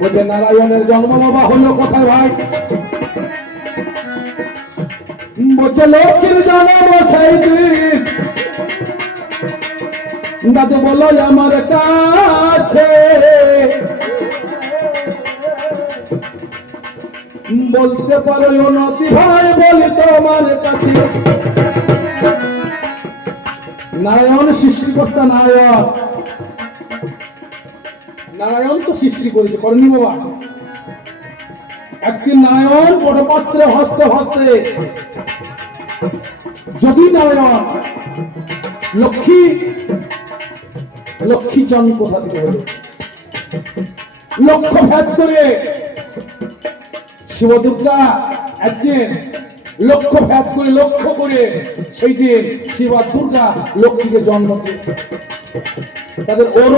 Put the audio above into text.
বলছে নারায়ণের জন্ম বাবা হলো কোথায় ভাই? বলছে লক্ষ্মীর জন্ম সেই দিন দাদু বলো আমার কাছে, বলতে পারো নদী ভাই বলি তোমার কাছে। নারায়ণ সৃষ্টিকর্তা, নারায়ণ নারায়ণ তো সৃষ্টি করেছে, করেনি বাবা? একদিন নারায়ণ বড় পাত্রে হস্তে হস্তে, যদি নারায়ণ লক্ষ্মী লক্ষ্মী জন্ম কোথা থেকে হলো? লক্ষ্য ভেদ করে শিব দুর্গা একদিন লক্ষ্য ভেদ করে লক্ষ্য করে সেই দিন শিব দুর্গা লক্ষ্মীকে জন্ম দিয়েছে। তাদের ওর